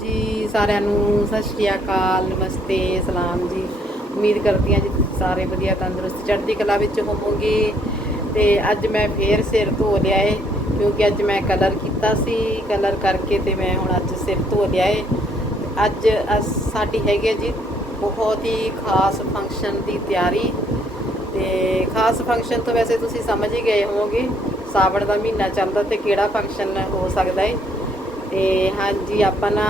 ਜੀ, ਸਾਰਿਆਂ ਨੂੰ ਸਤਿ ਸ਼੍ਰੀ ਅਕਾਲ, ਨਮਸਤੇ, ਸਲਾਮ ਜੀ। ਉਮੀਦ ਕਰਦੀ ਹਾਂ ਜੀ ਸਾਰੇ ਵਧੀਆ, ਤੰਦਰੁਸਤ, ਚੜ੍ਹਦੀ ਕਲਾ ਵਿੱਚ ਹੋਵੋਗੇ। ਤੇ ਅੱਜ ਮੈਂ ਫੇਰ ਸਿਰ ਧੋ ਲਿਆ ਏ, ਕਿਉਂਕਿ ਅੱਜ ਮੈਂ ਕਲਰ ਕੀਤਾ ਸੀ। ਕਲਰ ਕਰਕੇ ਤੇ ਮੈਂ ਹੁਣ ਅੱਜ ਸਿਰ ਧੋ ਲਿਆ ਏ। ਅੱਜ ਅਸ- ਸਾਡੀ ਹੈਗੀ ਹੈ ਜੀ ਬਹੁਤ ਹੀ ਖਾਸ ਫੰਕਸ਼ਨ ਦੀ ਤਿਆਰੀ। ਤੇ ਖਾਸ ਫੰਕਸ਼ਨ ਤੋਂ ਵੈਸੇ ਤੁਸੀਂ ਸਮਝ ਹੀ ਗਏ ਹੋਵੋਗੇ, ਸਾਵਣ ਦਾ ਮਹੀਨਾ ਚੱਲਦਾ ਤੇ ਕਿਹੜਾ ਫੰਕਸ਼ਨ ਹੋ ਸਕਦਾ ਏ। ਤੇ ਹਾਂਜੀ, ਆਪਾਂ ਨਾ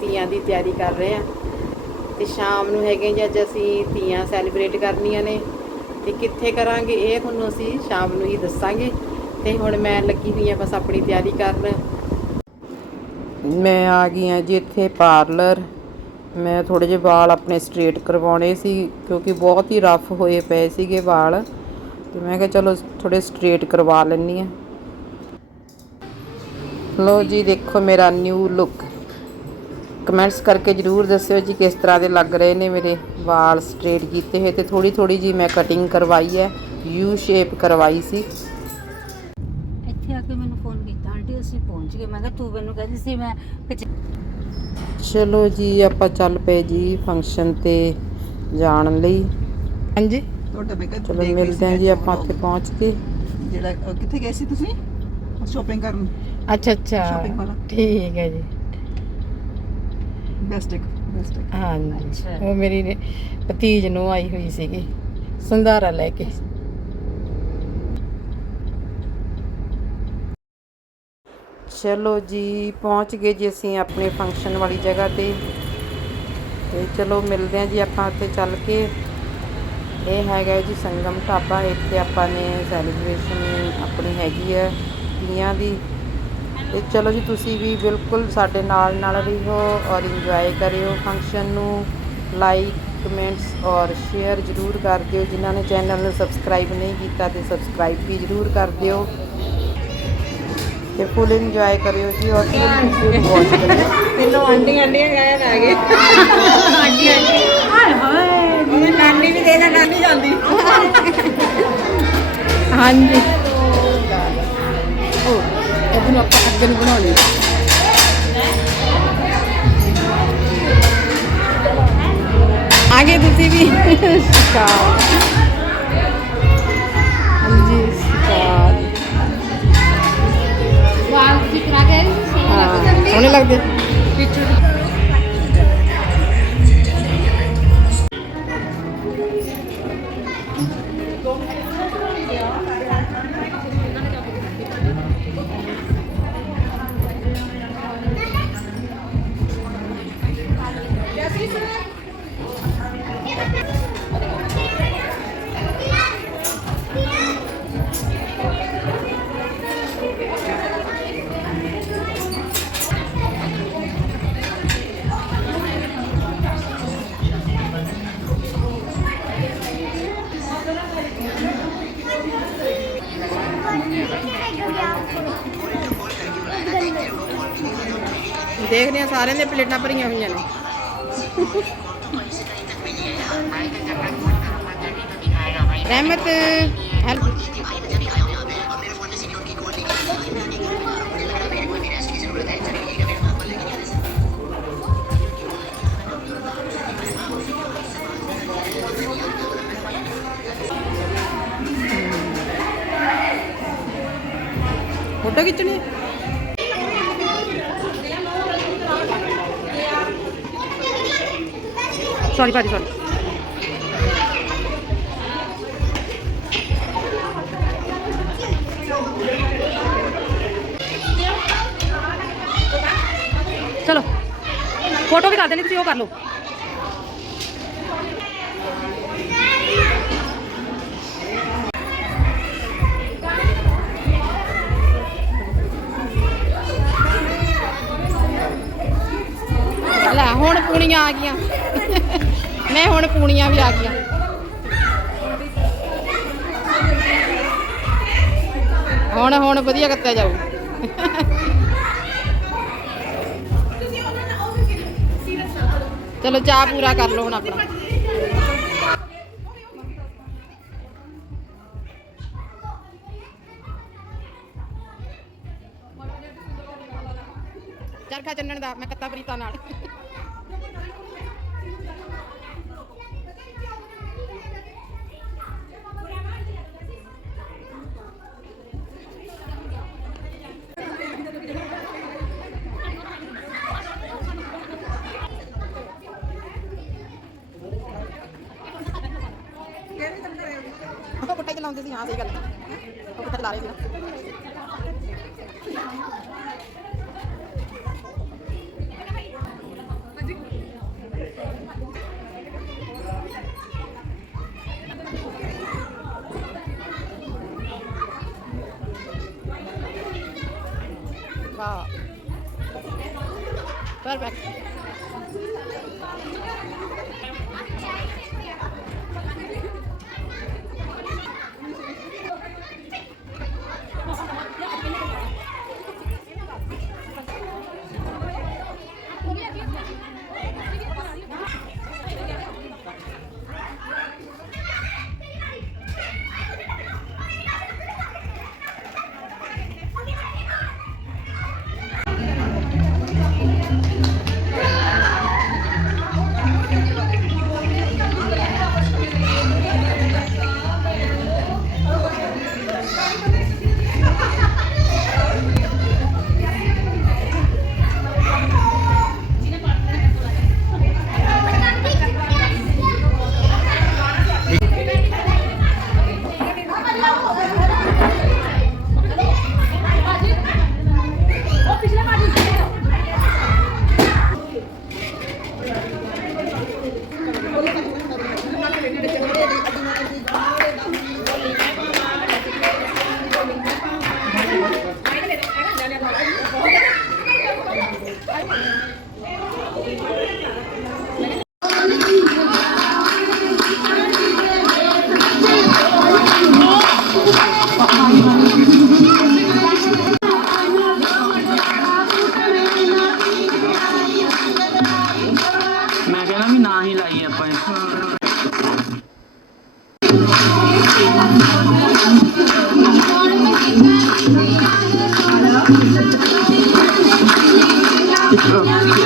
ਤੀਆਂ ਦੀ ਤਿਆਰੀ ਕਰ ਰਹੇ ਆ ਤੇ ਸ਼ਾਮ ਨੂੰ ਹੈਗੇ ਜੀ, ਅੱਜ ਅਸੀਂ ਤੀਆਂ ਸੈਲੀਬ੍ਰੇਟ ਕਰਨੀਆਂ ਨੇ। ਤੇ ਕਿੱਥੇ ਕਰਾਂਗੇ, ਇਹ ਤੁਹਾਨੂੰ ਅਸੀਂ ਸ਼ਾਮ ਨੂੰ ਹੀ ਦੱਸਾਂਗੇ। ਤੇ ਹੁਣ ਮੈਂ ਲੱਗੀ ਹੋਈ ਆ ਬਸ ਆਪਣੀ ਤਿਆਰੀ ਕਰਨ। ਮੈਂ ਆ ਗਈ ਆ ਜੀ ਇੱਥੇ ਪਾਰਲਰ ਮੈਂ ਥੋੜੇ ਜਿਹੇ ਵਾਲ ਆਪਣੇ ਸਟ੍ਰੇਟ ਕਰਵਾਉਣੇ ਸੀ, ਕਿਉਂਕਿ ਬਹੁਤ ਹੀ ਰਫ ਹੋਏ ਪਏ ਸੀਗੇ ਵਾਲ। ਤੇ ਮੈਂ ਕਿਹਾ ਚਲੋ ਥੋੜੇ ਸਟ੍ਰੇਟ ਕਰਵਾ ਲੈਣੀ ਆ ਲੋ ਜੀ ਦੇਖੋ ਮੇਰਾ ਨਿਊ ਲੁੱਕ ਕਮੈਂਟਸ ਕਰਕੇ ਜਰੂਰ ਦੱਸਿਓ ਜੀ ਕਿਸ ਤਰ੍ਹਾਂ ਦੇ ਲੱਗ ਰਹੇ ਨੇ ਮੇਰੇ ਵਾਲ ਸਟ੍ਰੇਟ ਕੀਤੇ ਹੋਏ। ਤੇ ਥੋੜੀ ਥੋੜੀ ਜੀ ਮੈਂ ਕਟਿੰਗ ਕਰਵਾਈ ਹੈ। ਯੂ ਸ਼ੇਪ ਕਰਵਾਈ ਸੀ। ਇੱਥੇ ਆ ਕੇ ਮੈਨੂੰ ਫੋਨ ਕੀਤਾ ਆਂਟੀ ਅਸੀਂ ਪਹੁੰਚ ਗਏ। ਮੈਂ ਕਿਹਾ ਤੂੰ ਮੈਨੂੰ ਕਹਿੰਦੀ ਸੀ ਮੈਂ ਪਿੱਛੇ ਚਲੋ ਜੀ ਆਪਾਂ ਚੱਲ ਪਏ ਜੀ ਫੰਕਸ਼ਨ ਤੇ ਜਾਣ ਲਈ। ਹਾਂਜੀ। ਤੁਹਾਡਾ ਮੈਂ ਕਿਹਾ ਚਲੋ ਮਿਲਦੇ ਹਾਂ ਸੀ ਜੀ ਆਪਾਂ ਉੱਥੇ ਪਹੁੰਚ ਕੇ। ਜਿਹੜਾ ਕਿੱਥੇ ਗਏ ਸੀ ਤੁਸੀਂ? ਸ਼ਾਪਿੰਗ ਕਰਨ? ਅੱਛਾ ਅੱਛਾ। ਵਾਲਾ। ਠੀਕ ਹੈ ਜੀ। ਬੈਸਟਿਕ ਬੈਸਟਿਕ ਹਾਂਜੀ। ਅੱਛਾ। ਉਹ ਮੇਰੀ ਨੇ- ਭਤੀਜ ਨੂੰ ਆਈ ਹੋਈ ਸੀਗੀ। ਸੰਧਾਰਾ ਲੈ ਕੇ। ਚਲੋ ਜੀ ਪਹੁੰਚ ਗਏ ਜੀ ਅਸੀਂ ਆਪਣੇ ਫੰਕਸ਼ਨ ਵਾਲੀ ਜਗ੍ਹਾ ਤੇ। ਤੇ ਚਲੋ ਮਿਲਦੇ ਹਾਂ ਜੀ ਆਪਾਂ ਉੱਥੇ ਚੱਲ ਕੇ। ਇਹ ਹੈਗਾ ਜੀ ਸੰਗਮ ਢਾਬਾ ਇੱਥੇ ਆਪਾਂ ਨੇ ਸੈਲੀਬ੍ਰੇਸ਼ਨ ਆਪਣੀ ਹੈਗੀ ਹੈ ਤੀਆਂ ਦੀ। ਤੇ ਚਲੋ ਜੀ ਤੁਸੀਂ ਵੀ ਬਿਲਕੁਲ ਸਾਡੇ ਨਾਲ ਨਾਲ ਰਹੋ ਔਰ ਇੰਜੋਏ ਕਰਿਓ ਫੰਕਸ਼ਨ ਨੂੰ। ਲਾਈਕ ਕਮੈਂਟਸ ਔਰ ਸ਼ੇਅਰ ਜ਼ਰੂਰ ਕਰ ਦਿਓ। ਜਿਨ੍ਹਾਂ ਨੇ ਚੈਨਲ ਨੂੰ ਸਬਸਕ੍ਰਾਈਬ ਨਹੀਂ ਕੀਤਾ ਤੇ ਸਬਸਕ੍ਰਾਈਬ ਵੀ ਜ਼ਰੂਰ ਕਰ ਦਿਓ। ਤੇ ਫੁੱਲ ਇੰਜੋਏ ਕਰਿਓ ਜੀ ਔਰ ਫੁੱਲ ਵਾਚ ਕਰਿਓ। ਤੈਨੂੰ ਆਂਟੀ ਆਂਟੀਆਂ ਗਾਇਨ ਆ ਗਏ ਹਾਂਜੀ ਹਾਂਜੀ ਹਾਏ ਹਾਏ। ਨਾਨੀ ਵੀ ਦੇਣਾ ਨਾਨੀ ਜਾਂਦੀ। ਹਾਂਜੀ। ਇਹਨੂੰ ਆਪਾਂ ਅੱਗੇ ਨੂੰ ਬਣਾ ਲਈ ਆਗੇ ਤੁਸੀਂ ਵੀ? ਸ਼ਿਕਾਰ ਹਾਂਜੀ ਸ਼ਿਕਾਰ। ਵਾਲ ਦਿਖਰਾ ਗਏ ਹਾਂ ਸੋਹਣੇ ਲੱਗਦੇ। ਦੇਖਦੇ ਆ ਸਾਰਿਆਂ ਦੇ ਪਲੇਟਾਂ ਭਰੀਆਂ ਹੋਈਆਂ ਸੌਰੀ ਭਾਜੀ ਸੌਰੀ ਚਲੋ ਫੋਟੋ ਵੀ ਕਰ ਦੇਣੀ ਤੁਸੀਂ, ਉਹ ਕਰ ਲਓ। ਲੈ, ਹੁਣ ਪੂਣੀਆਂ ਆ ਗਈਆਂ। ਮੈਂ ਹੁਣ ਪੂਣੀਆਂ ਵੀ ਆ ਗਈਆਂ। ਹੁਣ ਹੁਣ ਵਧੀਆ ਕੱਤਿਆ ਜਾਊ। ਚਲੋ ਚਾਹ ਪੂਰਾ ਕਰ ਲਓ ਹੁਣ ਆਪਣਾ। ਚਰਖਾ ਚੱਲ ਦਾ, ਮੈਂ ਕੱਤਾ ਪ੍ਰੀਤਾ ਨਾਲ। ਉਹ ਸੀ ਹਾਂ ਸਹੀ ਗੱਲ ਹੈ। ਉਹ ਪੁੱਠਾ ਚਲਾ ਰਹੇ ਸੀ ਨਾ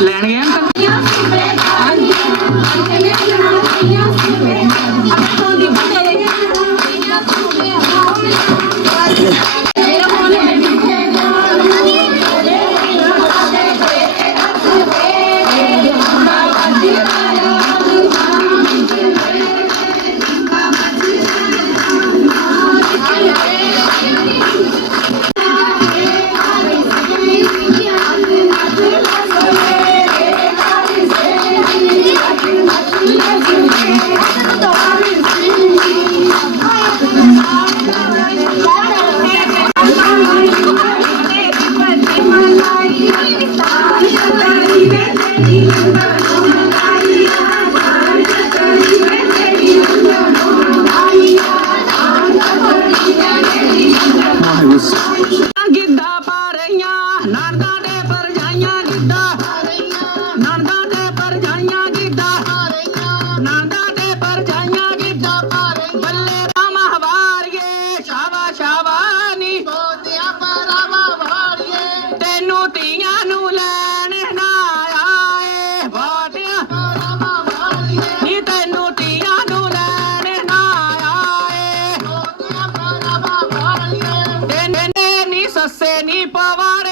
ਲੈਣ ਗਏ ਅੰਕਲ? Thank நீ போவாரு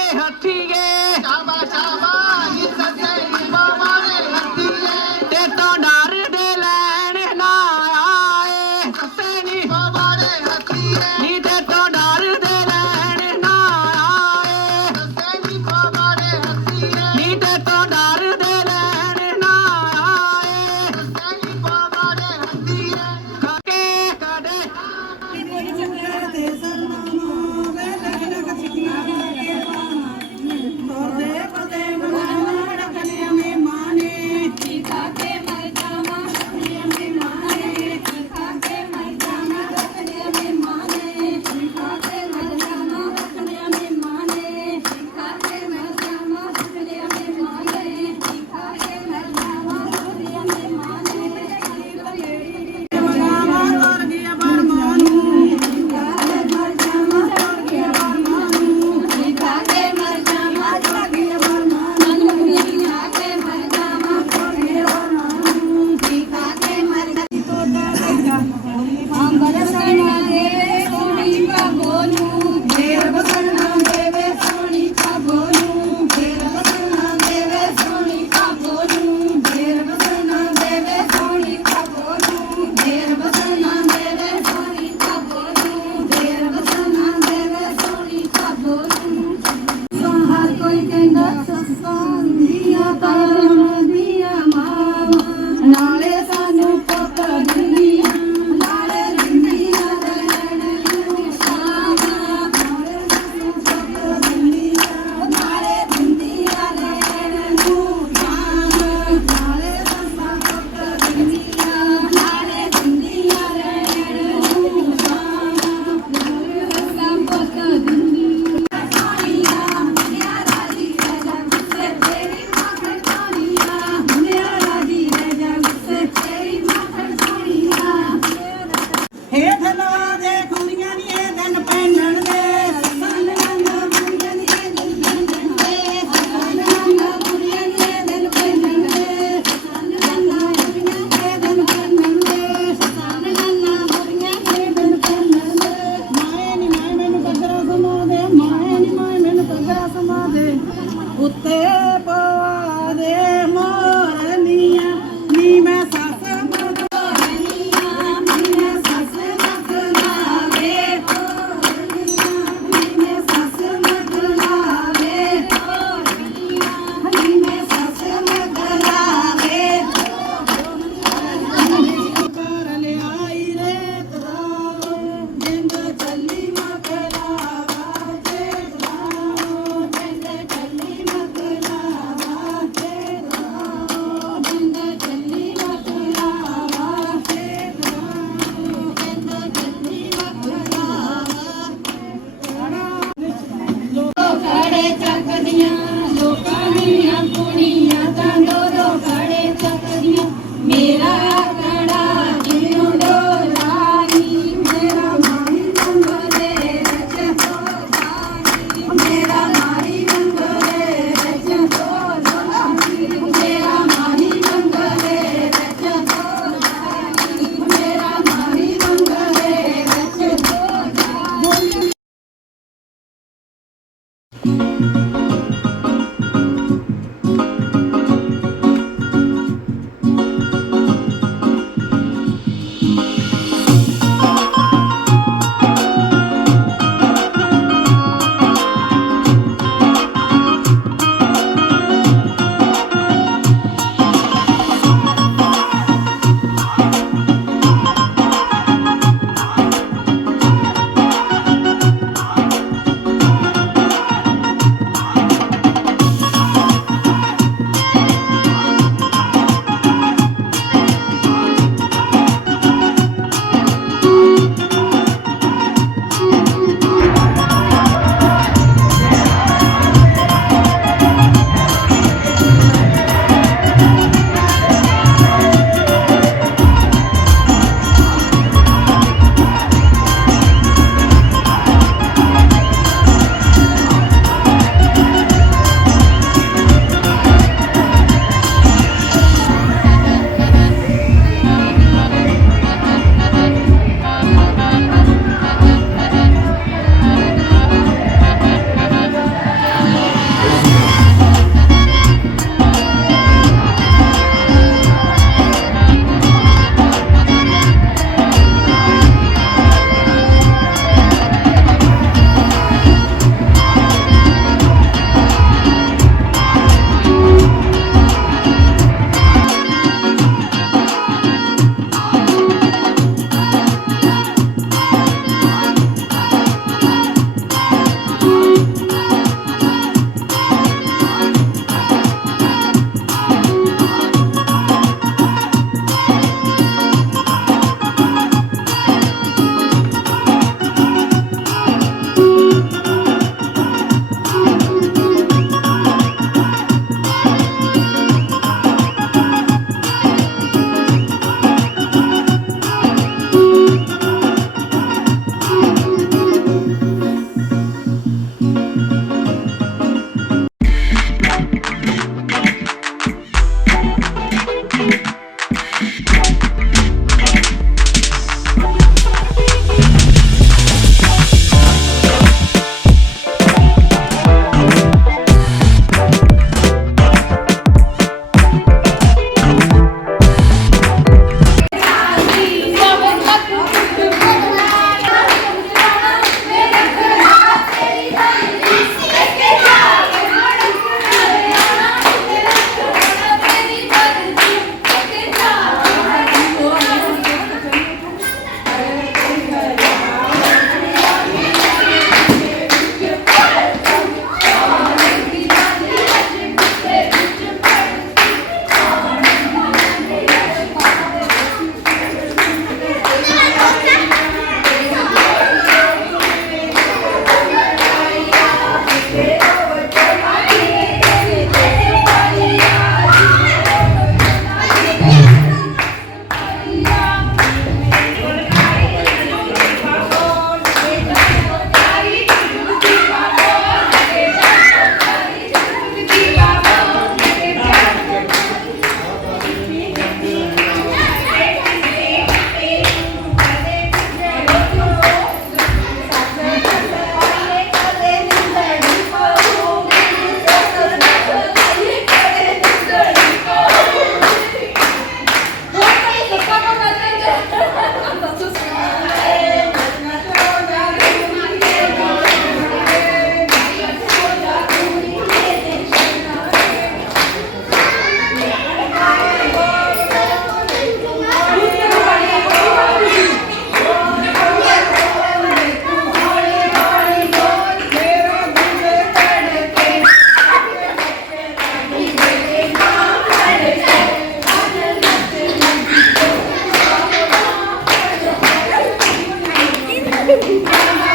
Thank you.